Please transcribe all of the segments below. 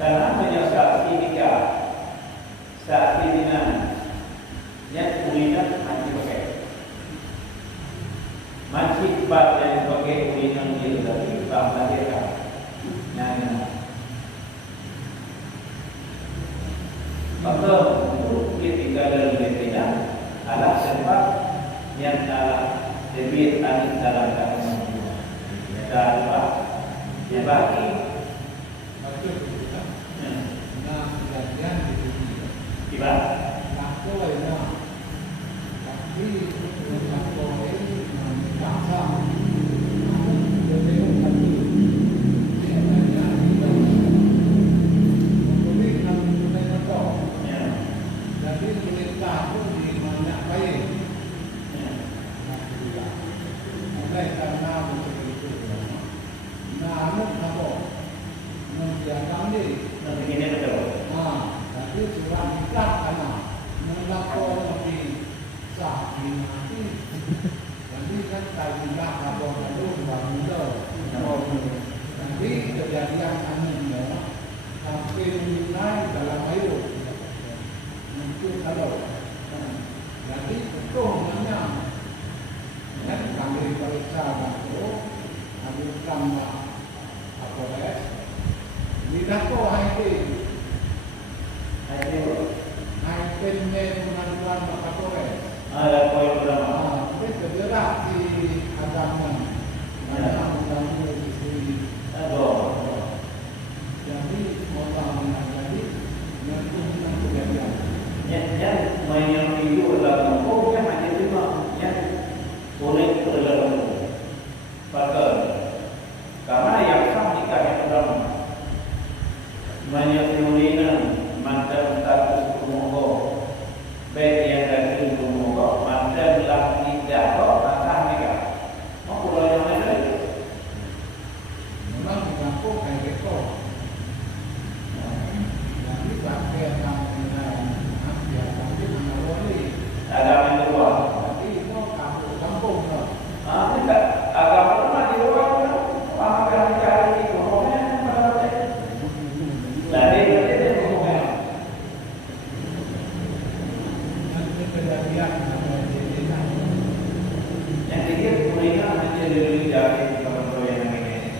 Karena hanya saksi nikah, saksi dinan, yang ulinan masih pakai, masih pada pakai ulinan dia tapi bangsa dia nanya. Maka untuk ketika dalam betina alat sebab yang alat debit anis dalam kamu ada apa? Yang bagi. Iba, aku ini, tapi aku ini bangsa, aku jadi orang ini ada yang kulit yang kulit itu, jadi kulit aku di mana baik, mulai karena begitu, nah anu apa, menjaga diri, begini betul. Jadi curang nikah karena melapor lebih sah nanti. Jadi kan tadinya lapor itu muda. Jadi kejadian anehnya hampir naik dalam air. Mungkin kalau jadi itu namanya kan kami periksa itu ambil gambar Kapolres. Lihat kok itu. Hai pengaduan Kapolres. Ada poin pertama. Itu bergerak di agama. Ada undang-undang istri. Jadi orang jadi yang kejadian. Yang main itu adalah kampung yang hanya lima yang boleh adalah kampung. Pasal karena yang sah nikah yang pertama menyulinan mantan status umum, baik yang dari umum, mantan lah tidak kok mantan nikah. Mau pulau yang mana lagi? Memang mengaku kayak gitu. Jadi pakai namanya dia tapi mengalami. Agama yang kedua. Tapi itu kampung lah. Tidak agama mana di luar mana? Apa yang dicari itu? Pokoknya mana saja. Dari kejadian yang dia punya hanya dari jari kalau yang ini.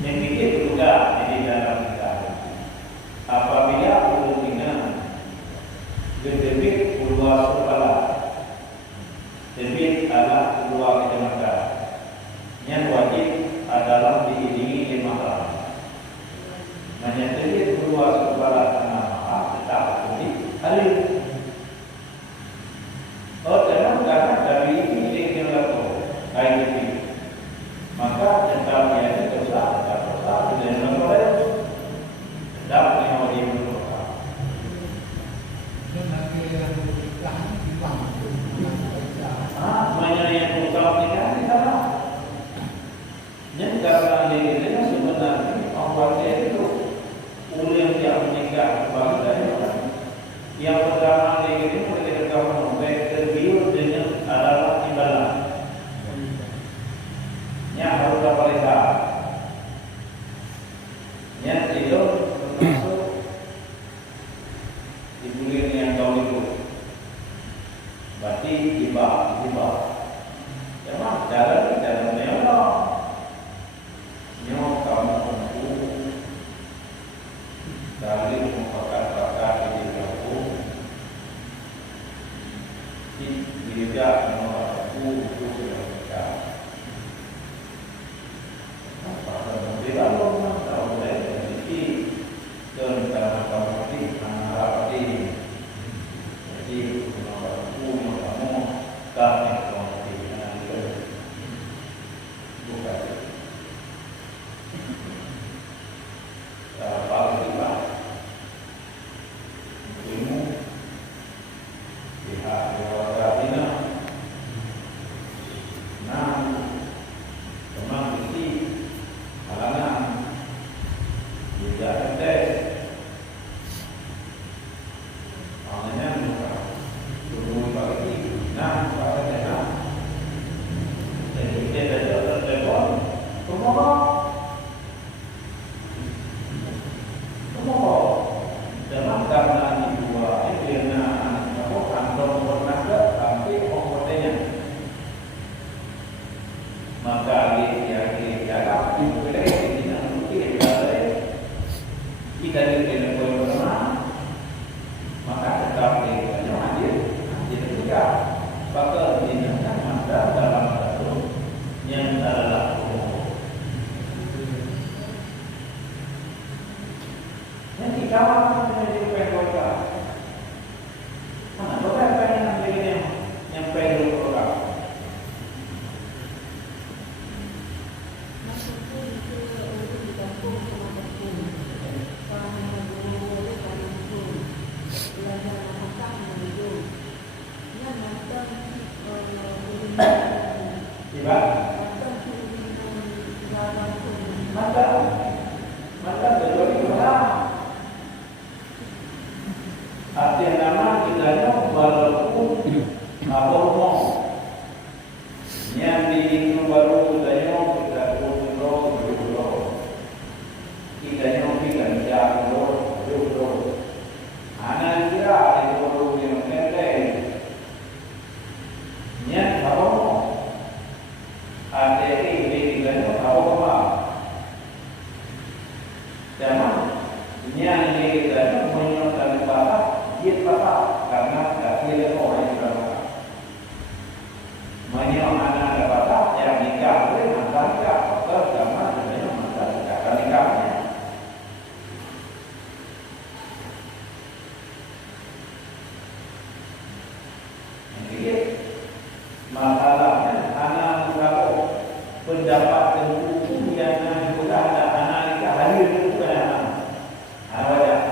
Yang ini juga di dalam kita. Apabila punya debit keluar kepala, debit adalah keluar kecamatan. Yang wajib adalah diiringi 5 hal. Menyetujui keluar kepala nama tetap di hari. Dalam karena dari ini yang laku kain ini, maka tentang dia dosa dengan orang tetap yang wajib berdoa. dan nanti yang nikah di bangku Banyak yang berdoa nikah di sana. Dan karena dia sebenarnya orang itu ulian yang menikah bangsa yang pertama dia ini mereka kamu baik terbius dengan adalah ibadah. Yang harus diperiksa. Yang itu termasuk dibulir yang kau itu. Berarti tiba. Memang cara memang. Nyok kamu mampu dari pakar-pakar di kampung tidak mampu untuk mereka. Pakar membela orang tahu dari sisi tentang kamu di anak ini. Jadi mampu kamu kami kamu di anak bukan. Paling tidak ilmu pihak keluarga bina teman isi halangan tidak tes maknanya dulu bagi dapat tentu yang juga ada anak kita hadir itu kan. Awak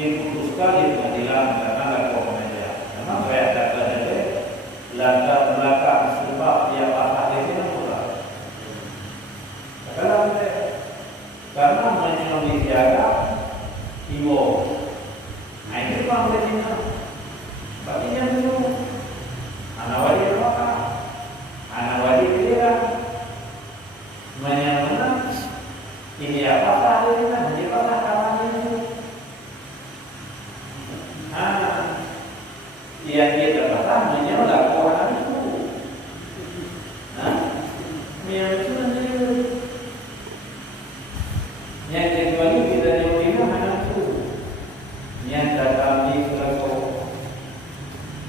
diputuskan di pengadilan karena ada komennya. Memang saya katakan itu latar belakang sebab dia patah di sini pula. Karena Indonesia ibu, nah itu panggilannya. Baginya dulu, anak wajib apa? Anak wajib dia menyamanya ini apa tadi kan? Jadi patah kapan itu? Yang dia terpatah menyelah orang itu. Yang itu nanti yang kecuali kita jauhilah anak itu. Yang datang di suatu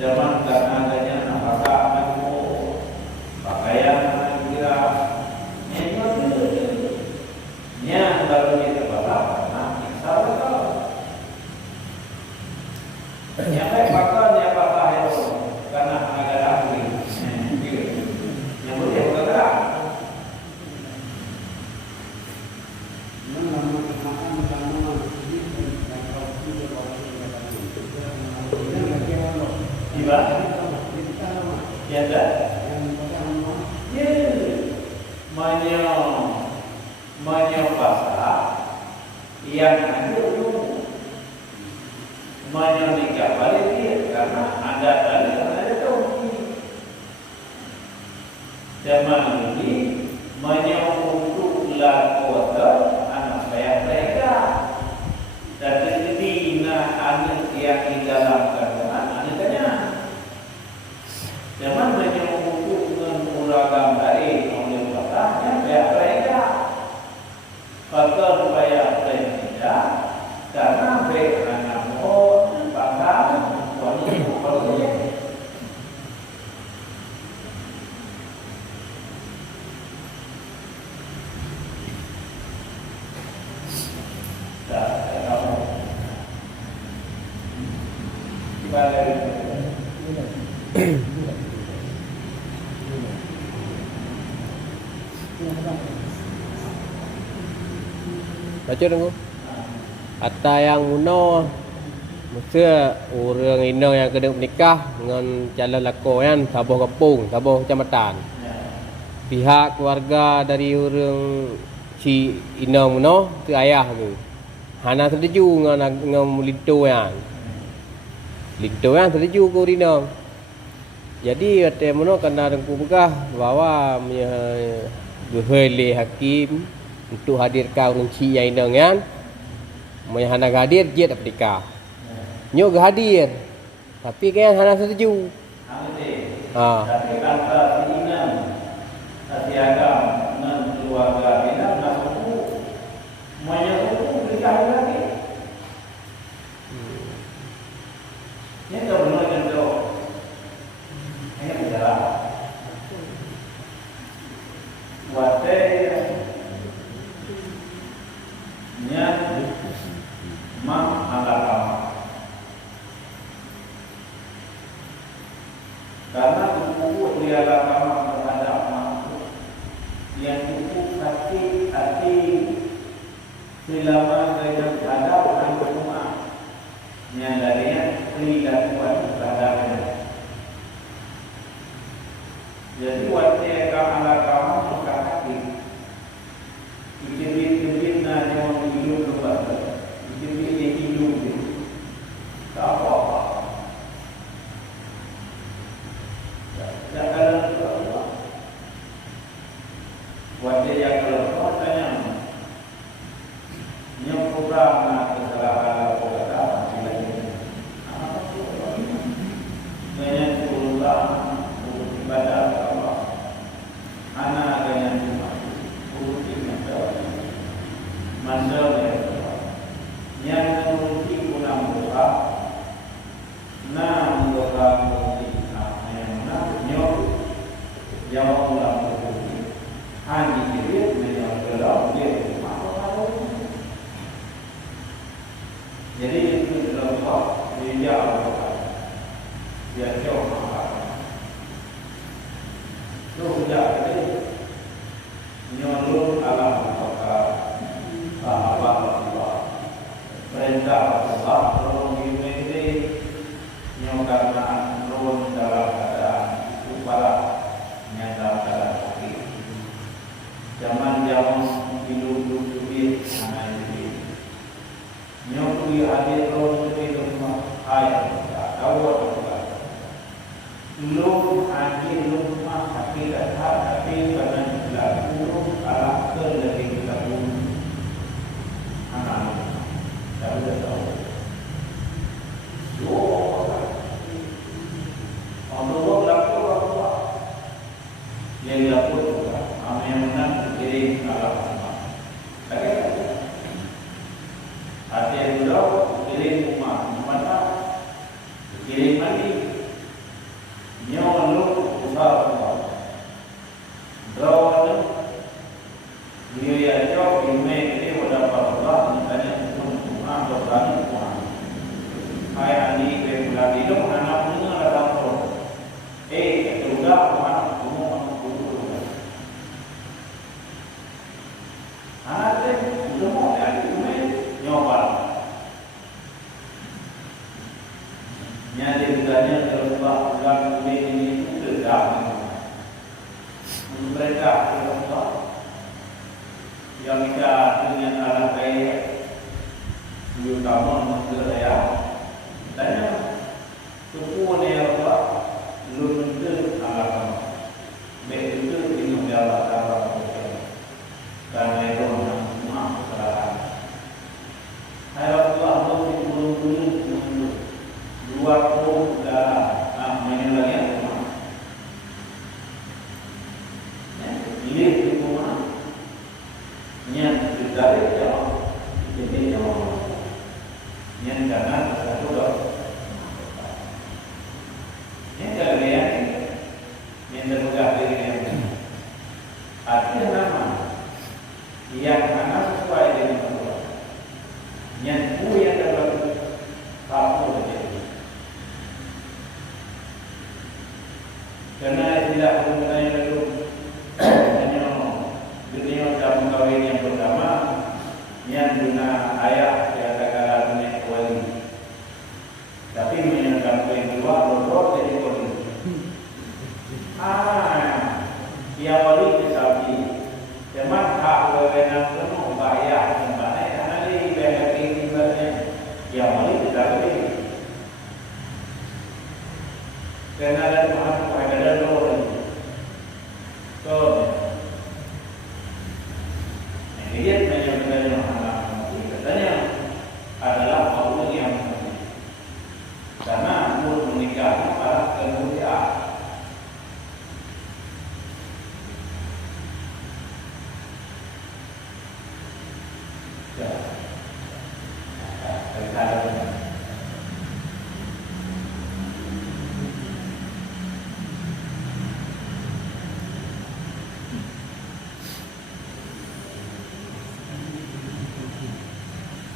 zaman karena adanya apakah anakmu pakaian anak kira yang itu yang baru dia terpatah karena salah tahu. Yang baik bakal dia patah itu karena agak ragu. Yang boleh bergerak. Tiba, ya dah. Menyo pasal yang ada itu menyunikah balik dia karena ada tadi ada tu. Zaman ini menyuruh lakota anak saya mereka dan ketika anak yang di dalam kandungan anaknya zaman menyuruh mengurangkan dari oleh bapaknya mereka fakir supaya mereka karena mereka baca dulu. Kata yang muno masa orang Inang yang kena menikah dengan calon lelaki kan Sabah kampung, Sabah kecamatan. Pihak keluarga dari orang si Inang muno tu ayah tu. Hana setuju dengan Linto yang. Linto yang setuju ke Inang. Jadi kata muno kena dengku begah bawa berheli hakim untuk hadirkan orang si yang Inang kan. Hana hadir je tak menikah. Nyok hadir. Tapi kan hana setuju. Tapi kata Inang agam dengan keluarga Inang masuk menyuruh menikah lagi. Ini tak benar kan tu. Ini berjalan. Wadah nya mam agama. Karena tubuh dia agama terhadap makhluk yang cukup hati selama mereka hadap dan berdoa yang darinya perilakuan terhadapnya. Jadi wajib agama mengatakan ikut nanya hidup lepas ikut hidup tak apa-apa. Haji dia menyang gelap dia mahu. Jadi itu dalam waktu dia jauh, dia jauh mahal. Itu sudah jadi nyolong alam apakah Allah perintah Allah tolong ini nyolong karena tolong dalam keadaan upara nyata keadaan sakit. Zaman hidup duit anak ini nyokui adik lo itu rumah ayah tahu apa lo adik lo rumah sakit tapi karena lalu alat dari kita pun anak tahu tahu so Allah laku apa yang laku apa yang menang kirim alam ada yang dulu kirim rumah mana kirim lagi nyawa lu usaha rumah draw dia ya jauh ini ini udah Allah misalnya rumah berani rumah kayak ani berulang itu anak punya ada tahu juga rumah ada udah mau ada nyoba nyari bedanya kalau pulang ini tidak mereka yang kita dengan alat kayak utama menurut saya tanya tujuan yang apa lu itu alat begitu ini adalah cara karena itu maaf kesalahan. Saya waktu dulu 20 darah main lagi apa? Ini itu mana? Yang dari jauh, jadi jauh. Yang kanan satu dok. Yang kalian yang terbuka diri yang artinya nama yang anak sesuai dengan Allah. Yang yang dalam kamu menjadi. Karena tidak mengenai lalu hanya dunia dalam kawin yang pertama yang guna ayah yang katakan punya wali. Tapi menyatakan yang kedua lorot jadi wali. Dia wali tetapi cuman hak wewenang penuh bayar gimana karena di banyak tinggalnya dia wali tetapi karena ada Tuhan ada Tuhan so ini dia benar-benar katanya adalah Allah yang karena umur menikah para kemudian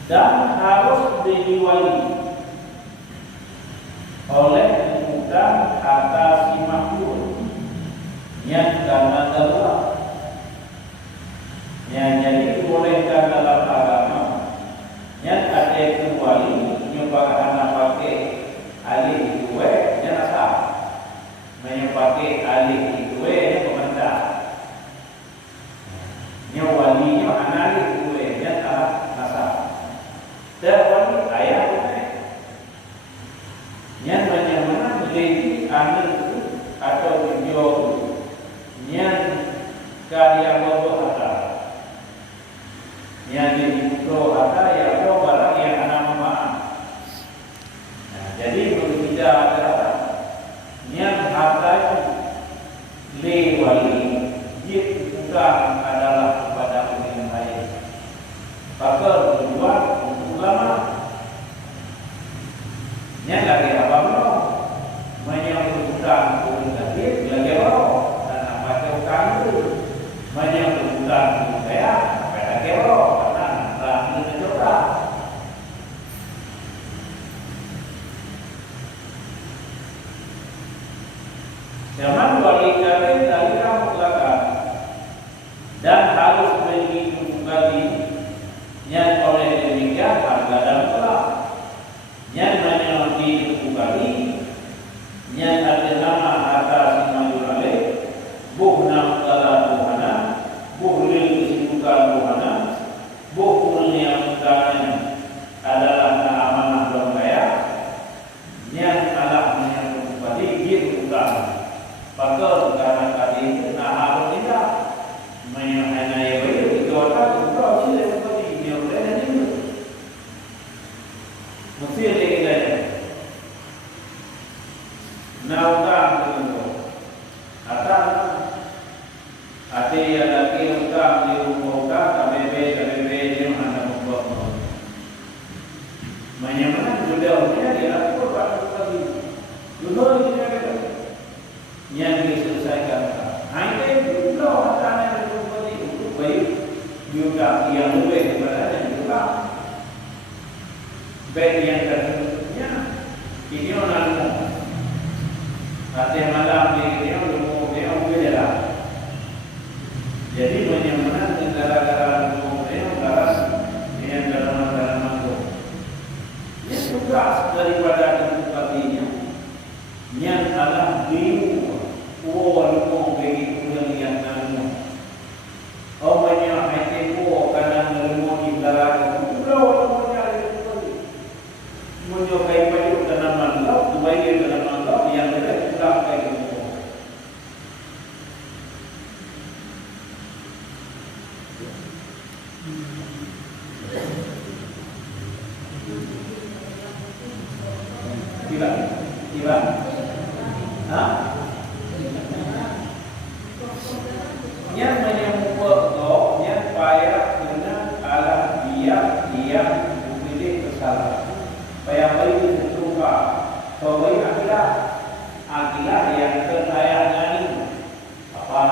dan harus dijuali oleh bukan atas si makhluk yang karena darurat yang jadi dibolehkan dalam agama yang ada kecuali nyoba anak pakai alih itu yang asal menyepakai alih itu yang pemerintah nyawalinya anak alih itu yang asal terwali ayah yang mana menjadi anak atau video yang karya bodoh ada yang dibutuh ada yang barang yang anak mama. Jadi berbeda ada yang harta lewali dia bukan adalah kepada orang lain. Pakar tujuan ulama yang lagi apa belum menyebutkan orang lagi lagi apa dan apa itu menyebutkan Zaman wali kawin dari mutlakah dan harus beri kembali yang oleh demikian harga dan telah yang menyamati kembali yang ada nama atas majulale buhna telah buhana buhlil kesibukan buhana buhul yang utama adalah amanah dan kaya yang alah menyambut kembali dia utama. Maka karena tadi itu nah tidak menyenangkan itu orang itu tidak seperti dia boleh ini mesti ada kita naukah itu atau ada yang lagi utang di rumah KBB dia mana membuat menyenangkan judulnya dia lakukan lagi dulu dia yang diselesaikan. Hanya juga orang yang berbuat itu baik juga yang lebih daripada yang juga baik yang tertentunya ini orang hati malam dia beda. Jadi menyamakan negara-negara negara dengan negara-negara makro. Ini tugas daripada tempatnya yang alam bingung. Walaupun bagi yang nanu, awalnya hati ko karena melemah di belakang, walaupun ada itu, menjokai payung tanaman laut, bayi tanaman laut yang ada di belakang itu. Tiba, yang menyebut yang payah dengan alam dia memilih kesalahan. Payah baik itu terluka. Baik akilah yang terkaya ini apa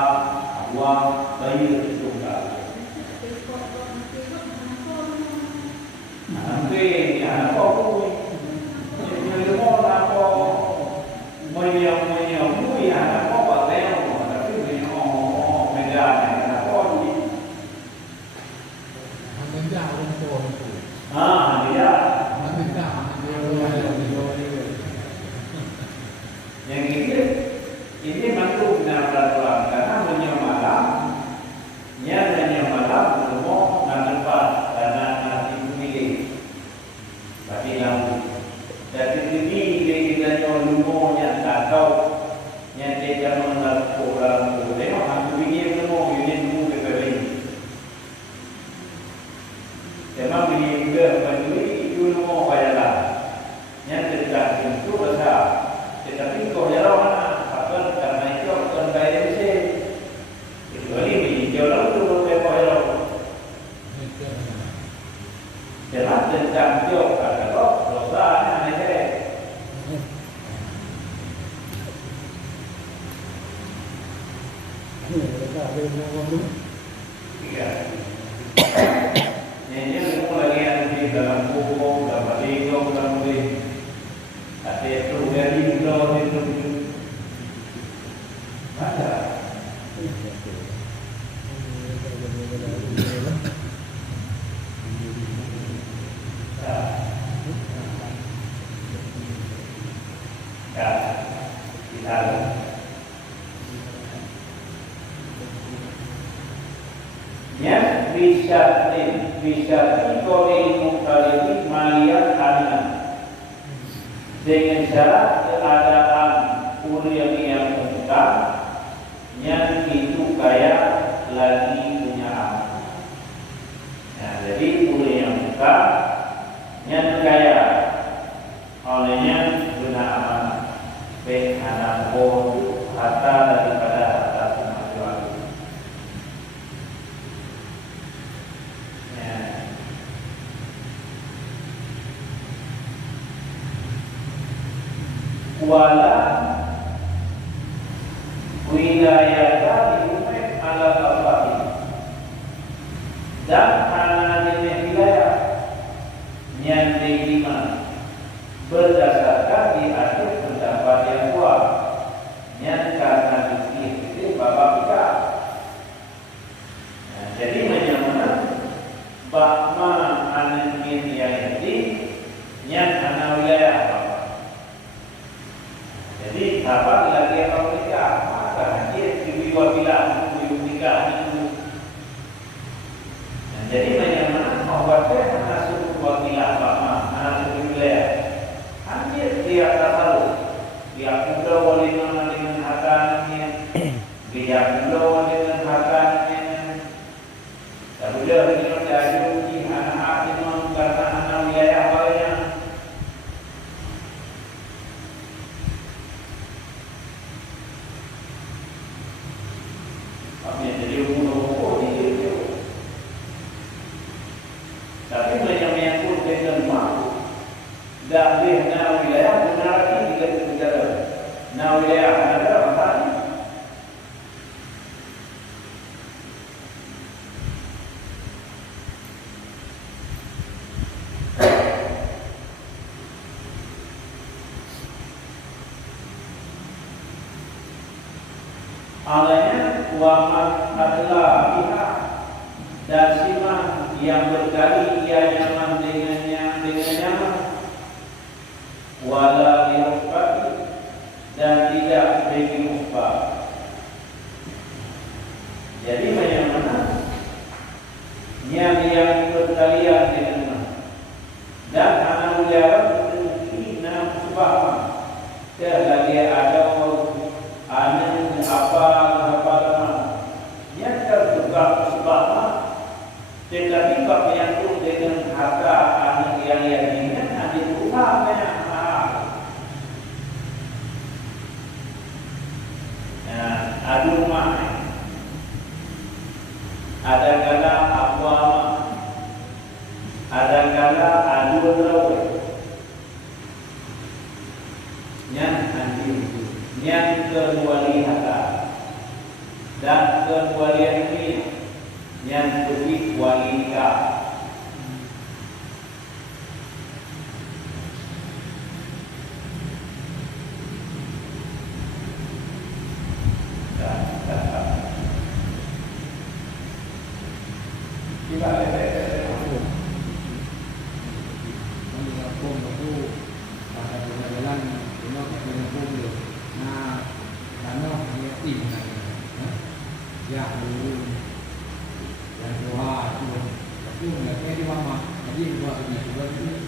uang bayi itu terluka. Nanti ya apa pun ini mau apa menyambut ya apa pakai dia. Yang ini mantu benar peraturan karena menyamalah belum nak tempat karena nanti pilih. Tapi lampu. Jadi ini kita nyolong yang tak tahu yang tidak mengenal orang tu. Tengok aku begini semua unit dulu PPB. Memang begini juga bagi itu semua bayalah. Yang tidak itu besar. Tetapi kau jalan mana? Apa karena itu akan bayar mesti. Kecuali begini jalan tu boleh bayar. Jalan tentang jauh kalau dosa ada. Iya. Ini semua lagi yang di dalam buku, dalam lingkup, dalam lingkup. Ada itu dari pulau itu. Ada. Ya, kita. Yang bisa dikorek mukallaf maliat anak dengan syarat keadaan urian yang utama yang itu kaya lagi punya anak. Nah, jadi urian yang utama yang kaya olehnya guna amanah baik anak bodoh harta daripada harta kemajuan. Wala wilayah diumumkan ala kafir dan anak wilayah yang diterima berdasarkan di akhir pendapat yang kuat yang Jadi apa lagi yang nikah maka dia dibuat bilang nikah itu. Jadi bagaimana membuatnya masuk wakilah apa masuk wilayah. Hampir dia tak tahu. Dia pula wali mana dengan hartanya. Dia pula dengan hartanya. Tapi dia dengan jauh di anak itu karena anak wilayah banyak. Jadi umur dia. Tapi banyak pun dengan mampu. Dah dia nak wilayah benar lagi kita bicara. Nak wilayah ada apa? Alanya wamat adalah pihak dan simah yang berkali ia nyaman dengannya wala diupati dan tidak beri upah. Jadi bagaimana yang berkalian dengan dan anak mulia ina subah lagi ada anak apa yang terbuka subah tetapi bab yang tu dengan harta anak yang ingat ada upah banyak. Ada rumah, ada kala apa, ada kala adu rawe, yang anjing, yang kemuali harta dan kemualian ini yang lebih wali nikah.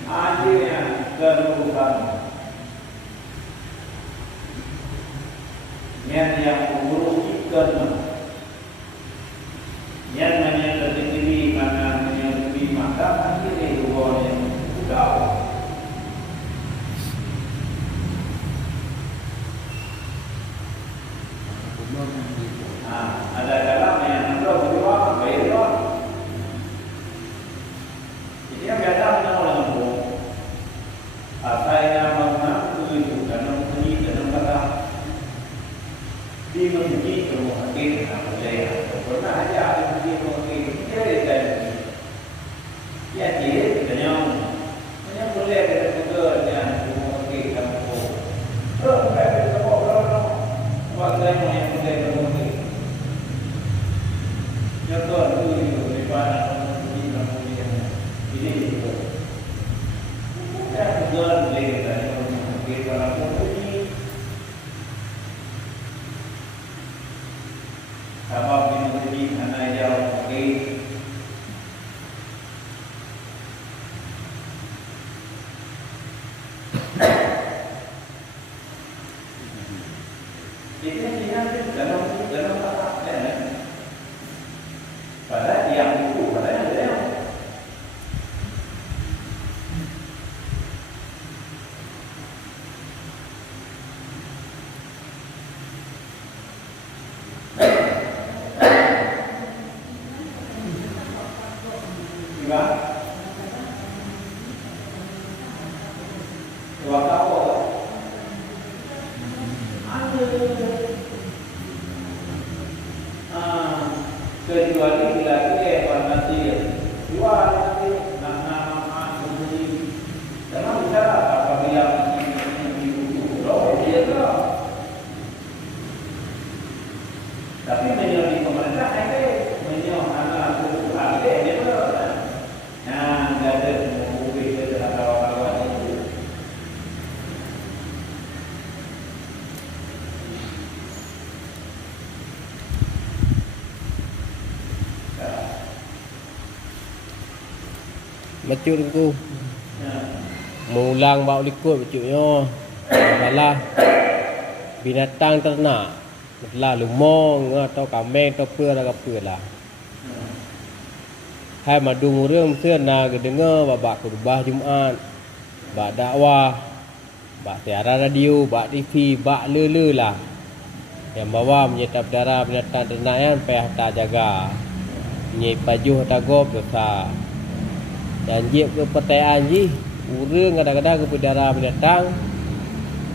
Akhirnya keluhan yang mengurus ikan yang menyelidiki mana menyelidiki maka akhirnya hubungan yang sudah ada dalam yang sudah berubah bayar. Jadi yang datang dengan orang tua saya mengaku itu karena bunyi dalam kata di bunyi kemudian saya pernah aja ada bunyi kemudian jadi ya dia hanya boleh kita juga dengan kemudian kamu kita orang waktu yang boleh kemudian nyata itu di mana bunyi kemudian ini itu ya betul boleh kita kalau bunyi apa bunyi anak jauh okey ini dalam kata pada yang itu pada yang ada kecuali bila dia nanti jual nanti nama sendiri dalam bicara apabila itu loh dia tu tapi menjadi pemerintah itu menjadi anak itu ada dia tu nah tidak ada mengubi kita kawan-kawan itu Macuk ku Ya. mengulang bau likut macuknya. Malah binatang ternak. Lah lumong atau kambing atau apa lah. Hai madu murung sia na kedengar babak khutbah Jumaat. Bak dakwah, bak siaran radio, bak TV, bak le lah. Yang bawa menyetap darah binatang ternak yang payah tak jaga. Nyai pajuh tagop dosa. Dan jip ke pertanyaan ji, urang kadang-kadang ke darah binatang.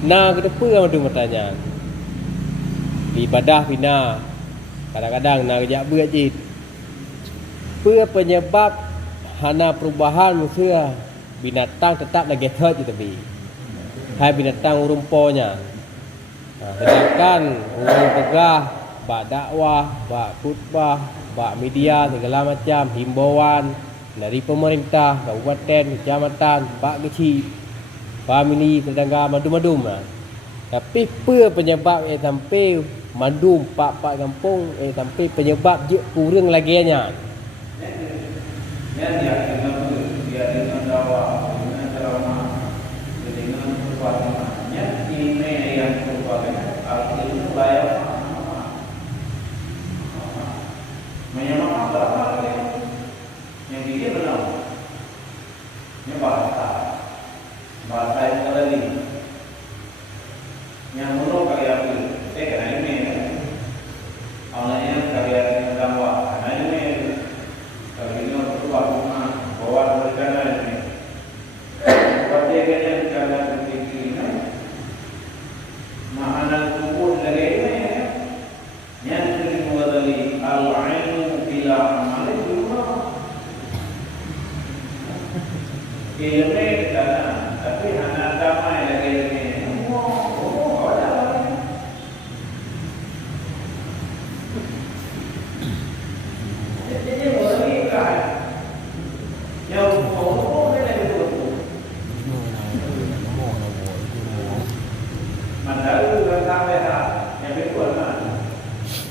Na ke depan madu bertanya. Ibadah bina. Kadang-kadang na kejap berat ji. Apa penyebab hana perubahan manusia binatang tetap lagi hurt je tapi. Hai binatang urumponya. Sedangkan orang pegah, bak dakwah, bak khutbah, bak media segala macam himbauan dari pemerintah, kabupaten, kecamatan, bak kecil, family, tetangga madum-madum lah. Tapi apa penyebab sampai madum pak-pak kampung sampai penyebab je kurang lagi nya. Dia dengan dakwah, dengan ceramah, dengan perbuatannya ini yang perbuatannya artinya layak menyamakan berapa yang dia benar. Ini bahasa yang terlalu yang menurut karya itu, kena ini, awalnya karya yang dakwah, karena ini kalau ini berubah rumah, bawa berjalan ini, buat dia kena jalan seperti ini, mana kumpul dari ini, yang kedua dari al-ilmu bila amal itu, ilmu jalan, tapi hanya damai lagi ini.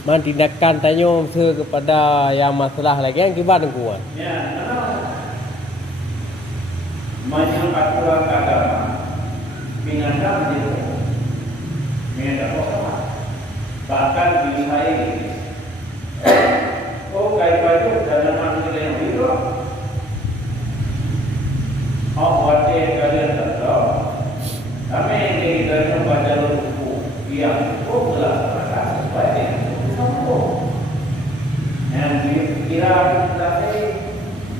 Man tindakan tanya kepada yang masalah lagi yang kibat kuat. Ya, banyak aturan agama binatang itu binatang apa? Bahkan dilihai. Oh, kayak baju dalam manusia yang hidup. Oh, wajib kalian tahu. Kami ini dari baca buku yang jelas mereka sebagai sambung. Yang dikira tadi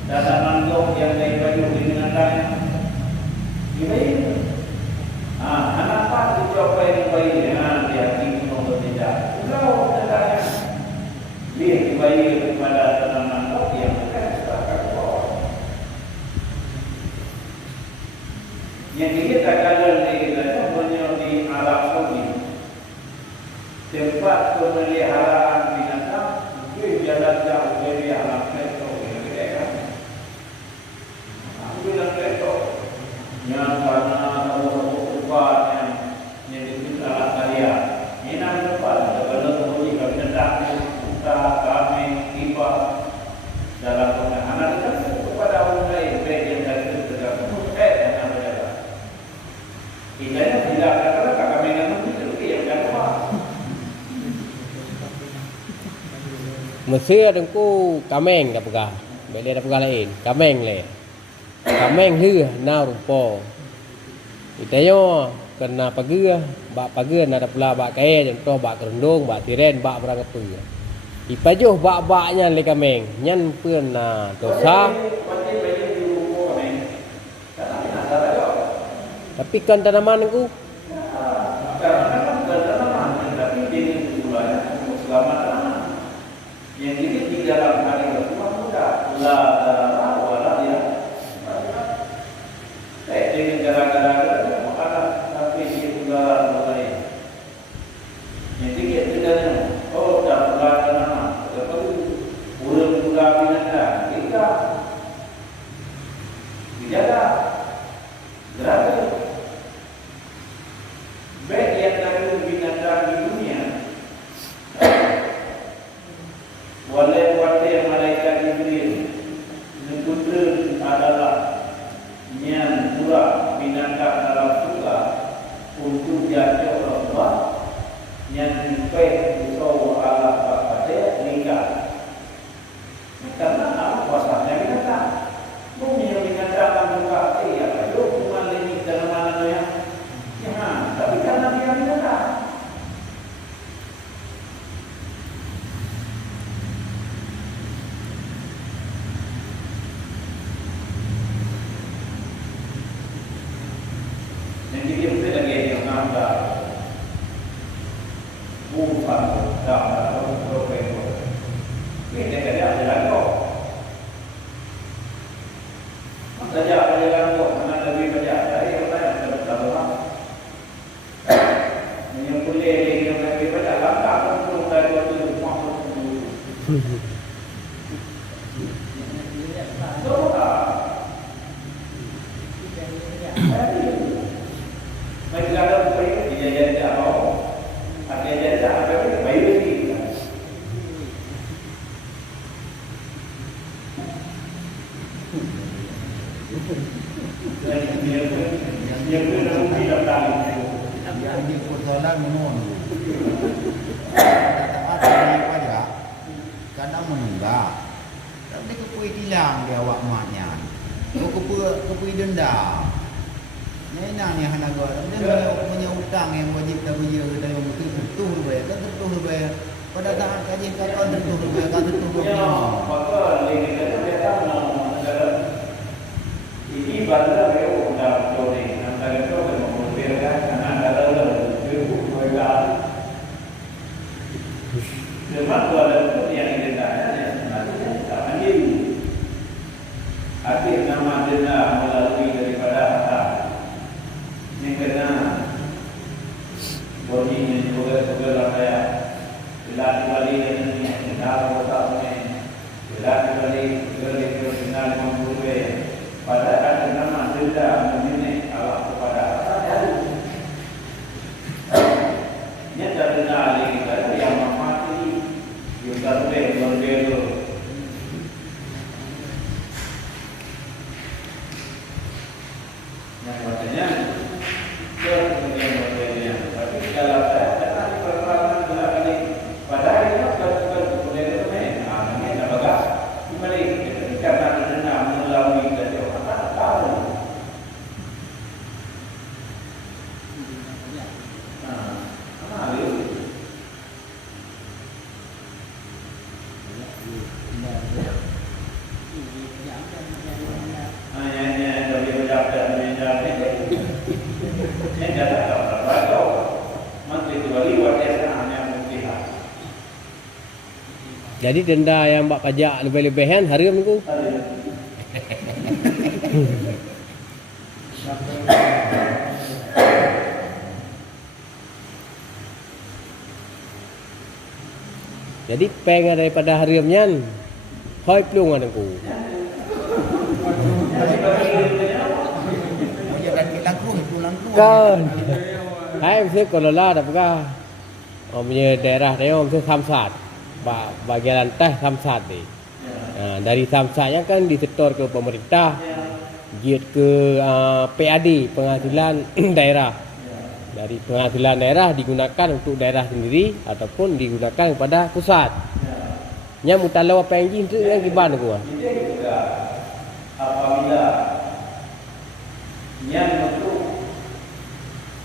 dalam mandok yang dari baju binatang. Ini, anak pak dicoba yang baik dengan dia tinggi untuk tidak. Kalau tentangnya dia dibayar kepada tanaman mandok yang bukan serahkan bawah. Yang kita katakan di Arab Saudi, tempat pemeliharaan binatang itu jalan jauh dari alam kereta yang kita ambil kereta yang karena tempat yang disebut alat karya ini nama tempat kalau kemudian kalau sedang kita kami tiba dalam penanganan itu kepada orang lain baik yang dari tergantung yang namanya kita tidak katakan kami dengan itu yang kedua. Mesir dengku kameng dah pegah. Beli dah pegah lain. Kameng le. Kameng hư na rupa. Itayo kena pagua, bak pagua na pula bak kae contoh bak kerendung, bak tiren, bak berang apa. Ipajuh bak-baknya le kameng. Nyan pun na dosa. Tapi kan tanaman aku yang ini di dalam hari Rasulullah mudah la wala dia dengan gara-gara makanan tapi dia juga mulai yang tiga tidaknya oh dah mulai nama lepas urang juga binatang kita dijaga gratis baik yang yang baik itu ala pada nikah. Karena apa kuasanya kita tak. Bumi yang dikatakan buka ya itu cuma ini dalam mana ya. Ya, tapi karena dia tidak tak. Yang kita lagi yang nampak bukan dalam profesor. Ini kerja jalan kok. Saja jalan kok, mana lebih banyak dari apa yang kita tahu. Yang boleh yang lebih banyak langkah untuk dari waktu itu masuk dulu. Mereka ada upaya dijajah jauh, ada jajah apa itu bayu sih. Yang kita mungkin datang. Yang di persoalan mohon. Ada naik pajak, kadang menunggak. Tapi kepui tilang dia awak maknya. Kepui denda. Nena ni hana gua. Dia punya hutang yang wajib tak bayar dari betul bayar. Tak betul bayar. Pada saat kajian kakak betul bayar, tak betul bayar. Ya, maka ini kita datang negara ini bandar itu dah jodoh. Antara itu kita membersihkan karena ada itu mereka. Memang ada itu yang ditanya sebenarnya tak mandiri. Akhir nama denda melalui daripada harta. Ini kena bodi ini juga raya. Bila dibalik dengan ini kita berapa ini. Bila dibalik dengan final 50 rupiah. Pada ada nama denda meminit Allah kepada rakyat. Ini denda lagi kita yang mati juga berbeda. Yang katanya kemudian berbeda. Tapi kalau saya tadi perkara dalam ini pada itu kemudian ini ada bagas kembali karena denda melalui dari orang tahu. Jadi denda yang buat pajak lebih-lebihan hari minggu. Jadi peng daripada hariamnya hoi plung ada ku. Kan. Hai mesti kelola dah pegah. Punya daerah dia mesti samsat. Bagian lantas samsat ni. Dari samsatnya kan disetor ke pemerintah. Giat ke PAD, penghasilan daerah. Dari penghasilan daerah digunakan untuk daerah sendiri ataupun digunakan kepada pusat. Yang mutalau apa yang itu yang gimana gua? Apabila yang untuk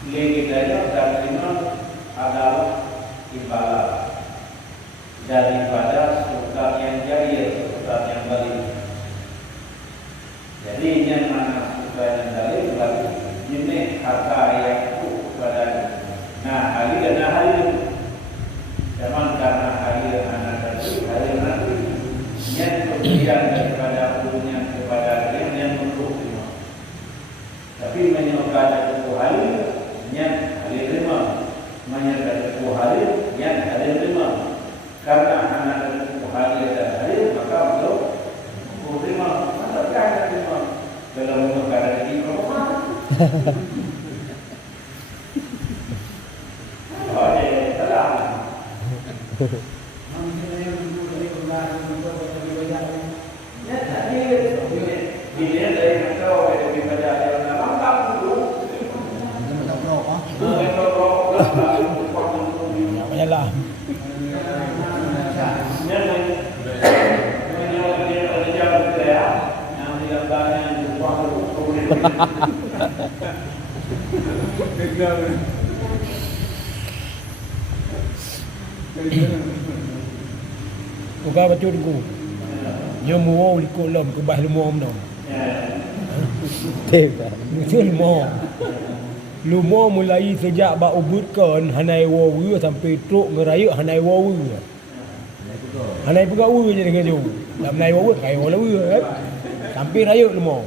legalitas terima adalah imbalan daripada surat yang jari, surat yang balik. Jadi yang mana surat yang balik bagi ini harta yang itu kepada. Nah, hari dan hari zaman karena hari anak tadi hari nanti yang kemudian daripada punya kepada yang untuk terima. Tapi menyokong itu hari yang hari terima, menyokong itu hari yang hari terima. Karena anak itu hari dan hari maka belum terima. Masa kaya terima dalam perkara ini berapa? Oh, salah. Ya, tadi dilihat dari kau dari pada yang lengkap dulu. Berapa? Bukan baca dulu. Nyomu wow likut lom ke bah lumom dong. Tebak. Muncul lumom. Lumom mulai sejak bak ubutkan hanai wawu sampai truk ngerayu hanai wawu. Hanai pegawu je dengan jauh. Dalam naik wawu kai wawu kan. Sampai rayu lumom.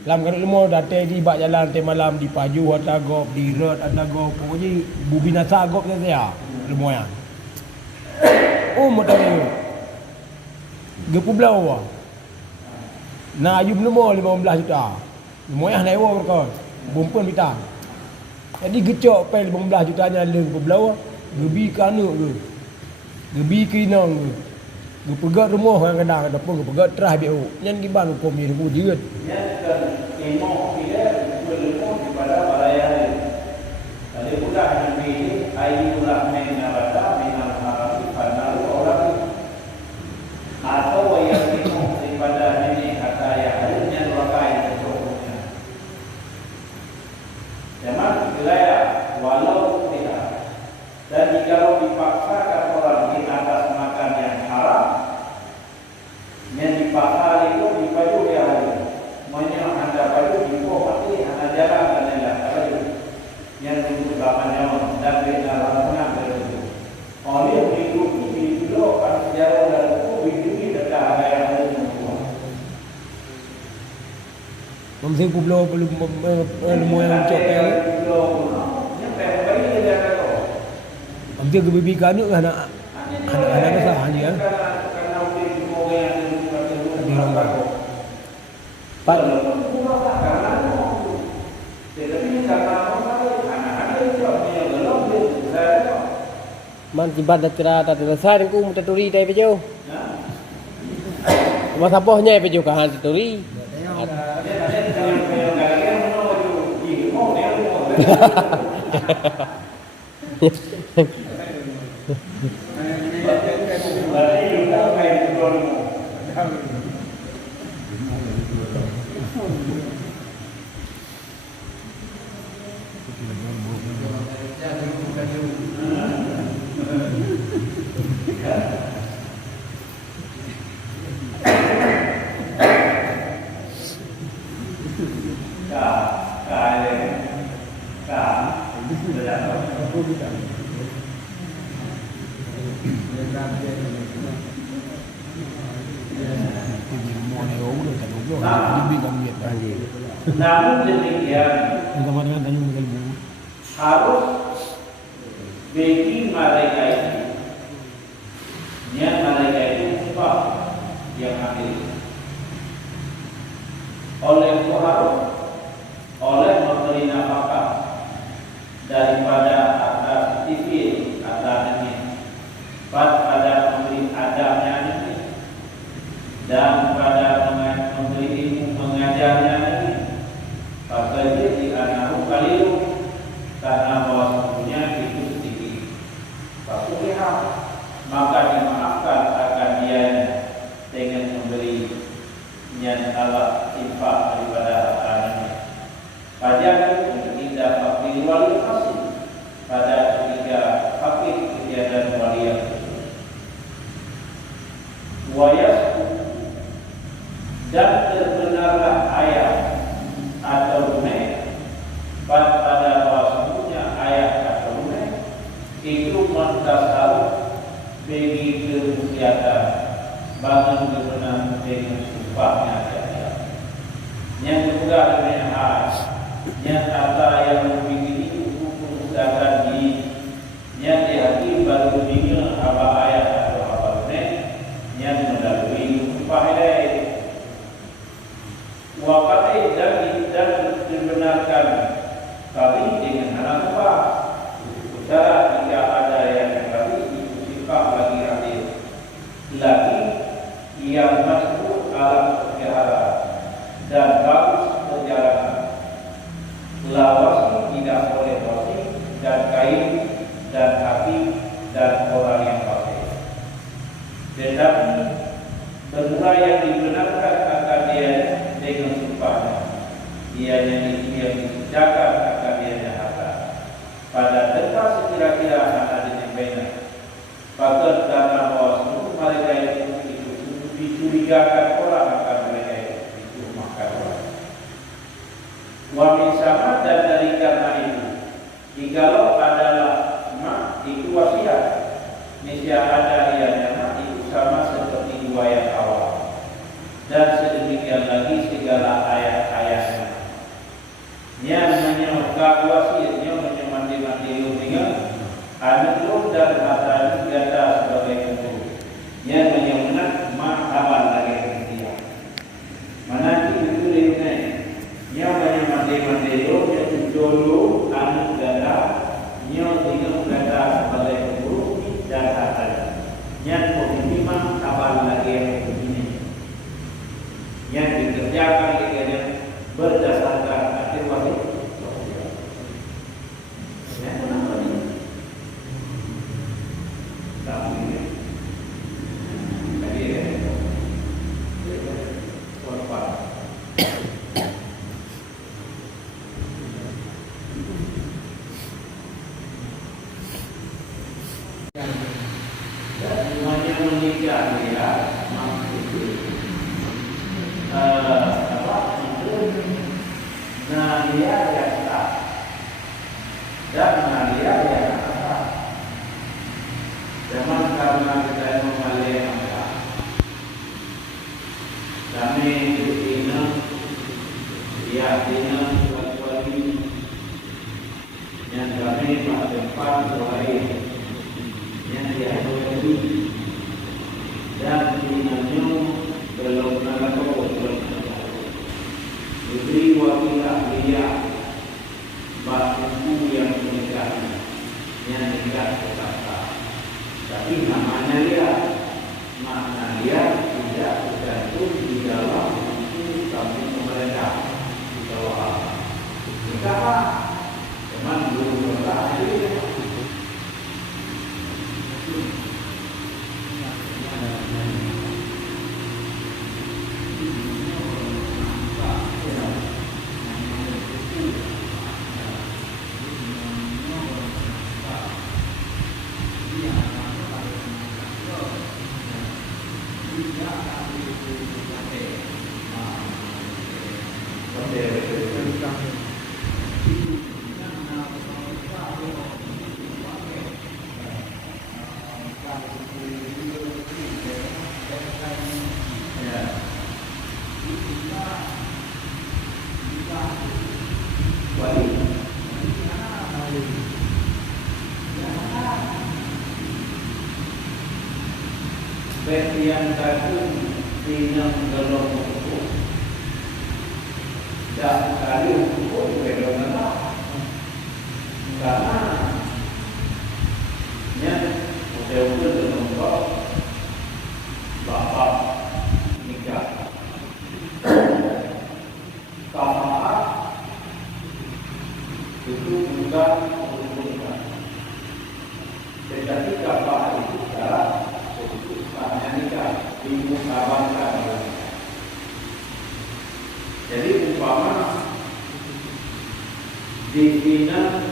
Dalam kadang lumom datang di bak jalan teh malam di paju ada gop di road ada gop pokoknya bubi nasa gop saya. Lumom ya. Oh motor ni. Gepu belau. Nak aju lumom 15 juta. Lumom yang naik wawu kan. Bumpun bintang. Jadi gecok pai 15 jutanya leng ke belau. Gebi kanuk ke. Gebi kinang ke. Gepegat rumah orang kadang ataupun gepegat terah biau. Yang giban hukum ni aku jeut. Yang kan emoh dia berlemoh kepada balaya. Jadi budak nabi ini ayulah menabata minal haram pada orang atau yang emoh daripada ini kata yang hanya wakai contohnya. Zaman wilayah walau tidak dan jika dipaksakan orang di atas makan yang haram yang dipaksa itu dipaju dia banyak anda paju info mati anda jalan dan lain paju yang untuk bapaknya dan bina langsung begitu oleh hidup ini dulu kan sejarah dan hidup ini dekat ada yang ada semua Mamsi ku belau belum lumom yang copel. yang baik dia kata Mamsi ke bibi kanuk anak anak sah aja. Di rumah. Pak, man jibat dah cerah tak selesai ku muta turi dai pejo. Mas apohnya pejo kahan turi. Namun demikian harus bagi mereka ini niat mereka itu upah yang adil oleh itu harus oleh memberi nafkah daripada atas TV atas ini pada memberi adabnya ini dan pada memberi ilmu mengajarnya ini pada jadi anak kaliu karena bahwa sesungguhnya itu sedikit. Pasukiha maka dimaafkan akan dia dengan memberi yang Allah infak daripada hartanya. Pajak itu tidak fakir wali fasih pada ketika fakir ketiadaan wali yang khusus. Wayas dan terbenarlah ayat atau dunia pada bahasanya ayat atau dunia itu mentasar bagi kemuliaan bangun kebenaran dengan sumpahnya saja. Yang kedua dengan hal yang kata yang begini hukum sedangkan di yang dihati baru dunia apa ayat atau apa dunia yang melalui sumpah ini. Waqati dan dibenarkan kali dengan anak tua. Cara jika ada yang kali itu sifat lagi adil. Lagi yang masuk alam perkara dan bagus perjalanan. Lawasi tidak boleh wasi dan kain dan hati dan orang yang fasik. Tetapi bermula yang dibenarkan akan dia dengan sumpahnya. Dia yang dijaga akan dia harta. Pada tempat sekira-kira ada di benar. Tiga orang akan mereka itu makan orang. Wamin sama dan dari karena itu, jikalau adalah mak itu wasiat, niscaya ada ianya mak itu sama seperti dua ayat awal, dan sedemikian lagi segala ayat-ayatnya. Yang menyokak wasiatnya menyemati-mati dengan anak dan hatan gata sebagai guru. Yang menyemnak mak abal lagi dia. Mana itu dia? Yang menyemati-mati yang dulu anak gata, yang dengan gata sebagai guru dan hatan. Yang posisi mak abal lagi ini. Yang dikerjakan dengan berdasarkan akhir wahid. Ya, kenapa ini? Tapi ini. Tadi ya. Korban. Dan semuanya menikah dia, maksud Nadia yang sah dan Nadia yang sah. Zaman karena kita memalai maka kami betina wali yang kami tempat selain yang diadui dan dinanya belum nalaku diberi wakilah dia batu yang menikah yang nikah berkata, tapi namanya dia makna dia tidak tergantung di dalam buku kami pemerintah di bawah nikah teman belum berkah dia. Bagian kaki dengan dalam hukum dan kali hukum berbeda karena yang udah dengan bapak nikah kamar itu bukan hukum tetapi kamar itu adalah nikah dimusawarahkan. Jadi umpama dibina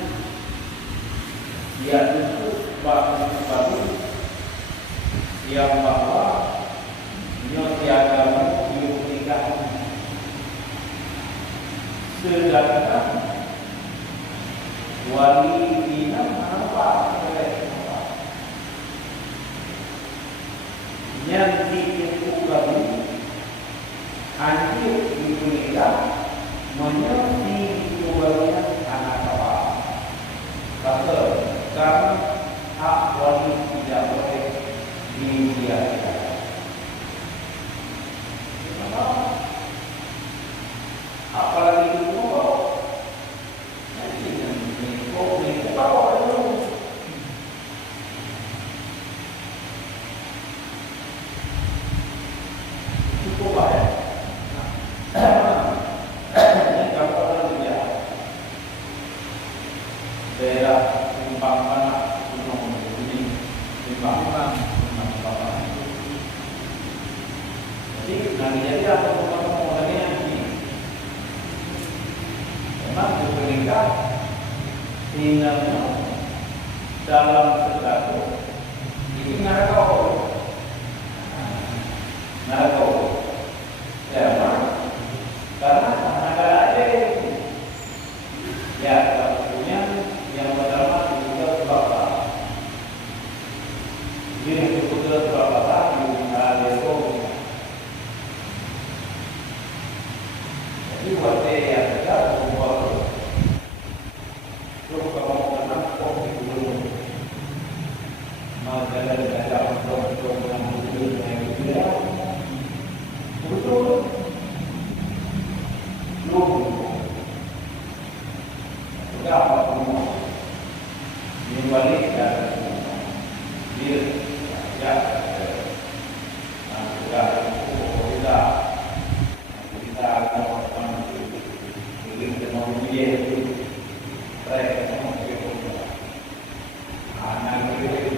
dia itu baru yang bahwa nyoti agama nikah sedangkan wali bina apa? Yang dilakukan hancur di dunia menyerti keluarga anak bapa. Karena hak wali tidak boleh disia-siakan. Apalagi itu nanti yang bawa dulu. Cukup ya. Ini kalau orang dia daerah timbang mana gunung ini timbang mana itu. Jadi nanti jadi apa modalnya ini? Memang bernikah tindakan dalam status ini nggak tahu. maka ada untuk mengambil yang dia betul belum berapa semua ini balik dan dia ya kita akan kita mau dia mereka mau anak itu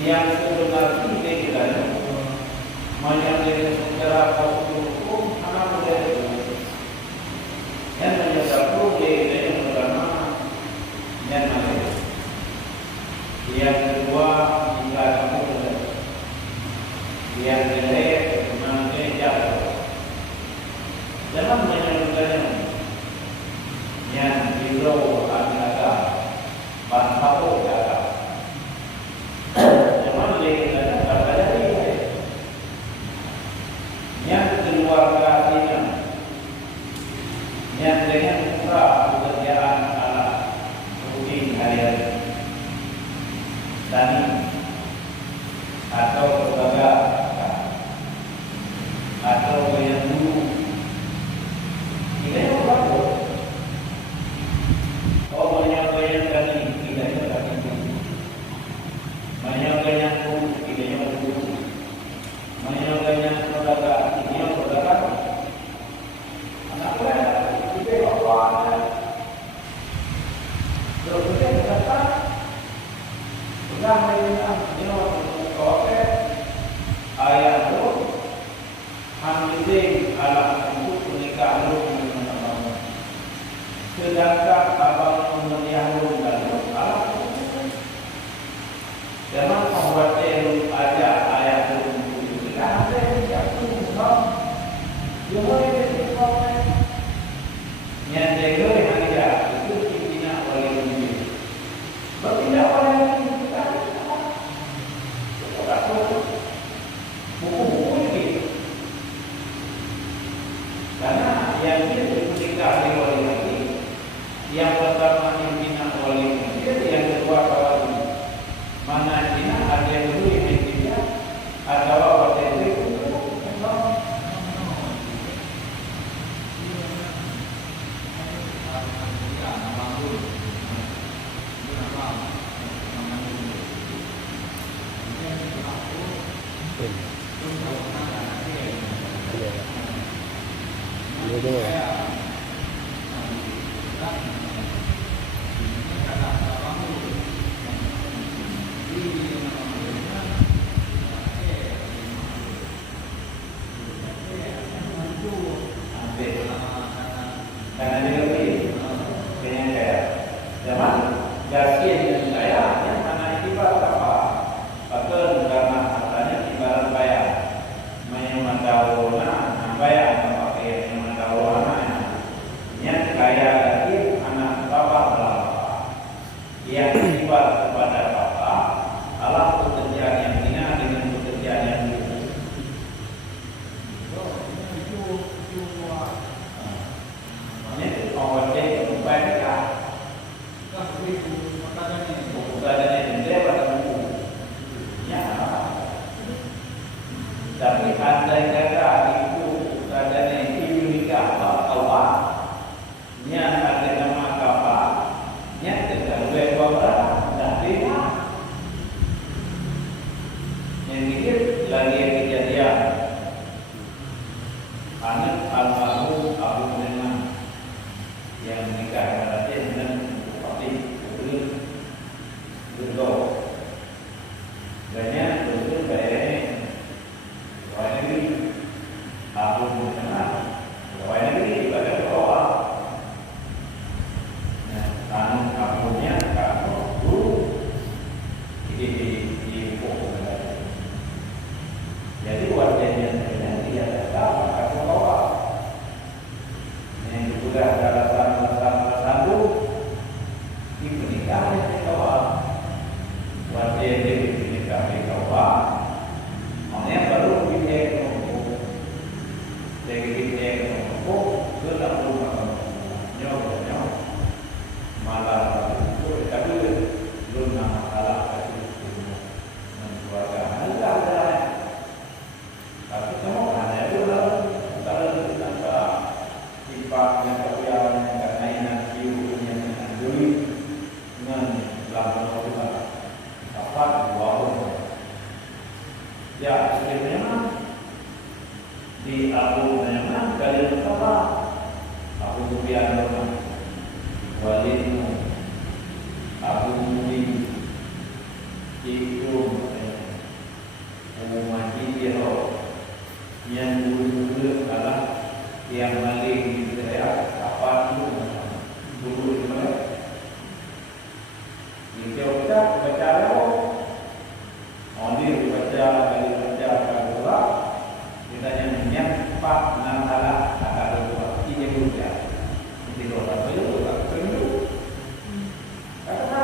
yang sebenarnya kita menyelesaikan secara hukum anak muda itu yang menyebabkan problem yang pertama yang mana yang kedua jika kamu yang ketiga nanti jatuh dalam menyelesaikan yang hidro ada bahan ada yang keluarga yang dengan murah pekerjaan anak rutin harian tani atau lembaga atau yang dulu tidak yang bagus yang tani tidak yang tani yang dulu tidak yang dulu yang lembaga yang lembaga anak kita apa terus kita kata sudah mengenal ini yakin dan saya yang mana ibarat apa? Bahkan karena katanya ibarat bayar. Menyemadawana, bayar apa pakai menyemadawana yang kaya lagi anak bapak berapa? Yang ibarat kepada bapak, Allah pekerjaan yang ini dengan pekerjaan yang ini. Ini orang dia berubah mereka. Bukannya dia pada buku. Ya. Tapi andai kata itu keadaannya ibu nikah apa? Nya ada nama apa? Nya tidak boleh bawa dah beda. Yang ini lagi yang kejadian. Anak almarhum Abu Menang yang nikah berarti dengan Bupati Bukit Gendong. Banyak betul bayarnya luar negeri. Abu Menang luar negeri pada bawah. Nah, tanah kampungnya kampung dulu di pokok. Jadi wajahnya dia tetap kampung bawah. Yang juga ada satu di pernikahan di bawah. Wajah dia di pernikahan di bawah. Maknanya baru kita dari kita sudah berubah nyawa malah itu tapi belum masalah itu keluarga ada tapi kamu ada juga kalau kita sifat yang kebiasaan yang kainan jiwa yang andui dengan lawan kita apa dua ya sebenarnya di Abu Menang kali pertama Abu Sufyan Walid Abu Mubin itu Muhammad yang dulu adalah yang maling di daerah apa dulu di mana di Jawa baca Ondir baca kali baca kedua kita yang minyak 4 6 salah ada 2 3 buja itu doa itu tak perlu kata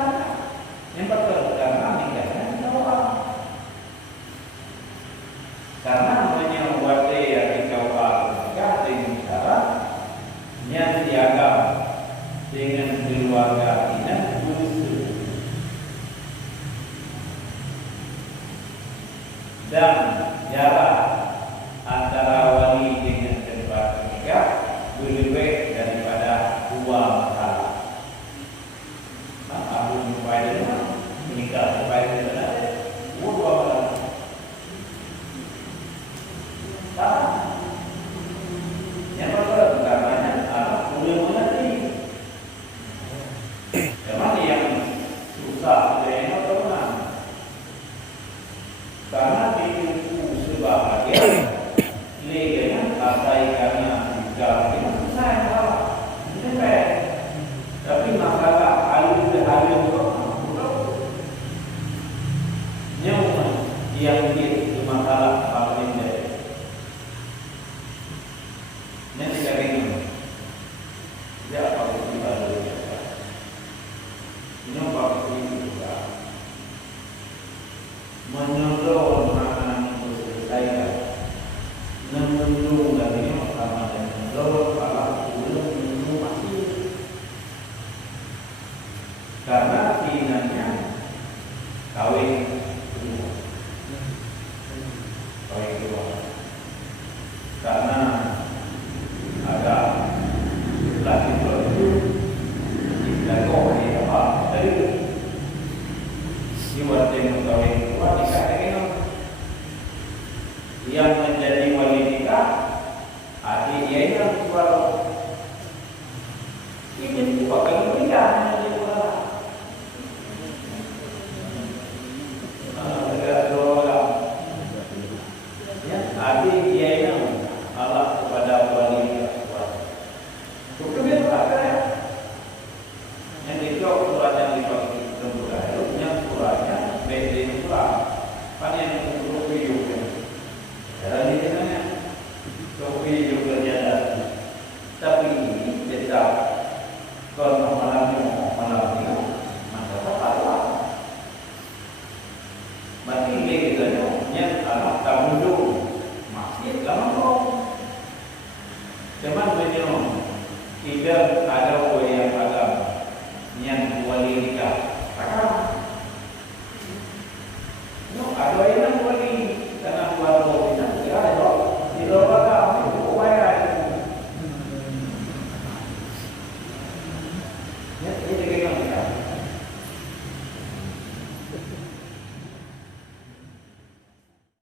yang betul karena nikahnya doa karena namanya wate yang dikawal nikah dengan cara yang diagam dengan keluarga ini khusus dan jarak antara wali dengan tempat nikah lebih daripada 2 masalah. Nah, Abu Mubarak menikah supaya benar, 2 masalah. Nah, yang pertama karenanya anak boleh mengerti. Memang yang susah yang pertama karena itu sebahagian leganya partai karena juga itu susah yang salah. Ini baik. Tapi masalah alur nyaman yang itu masalah paling baik. Nanti kami dia apa kita dulu. Ini apa kita menyodor makanan itu selesai. Menunggu dari sama dengan doa Allah belum menunggu masih karena inginnya kawin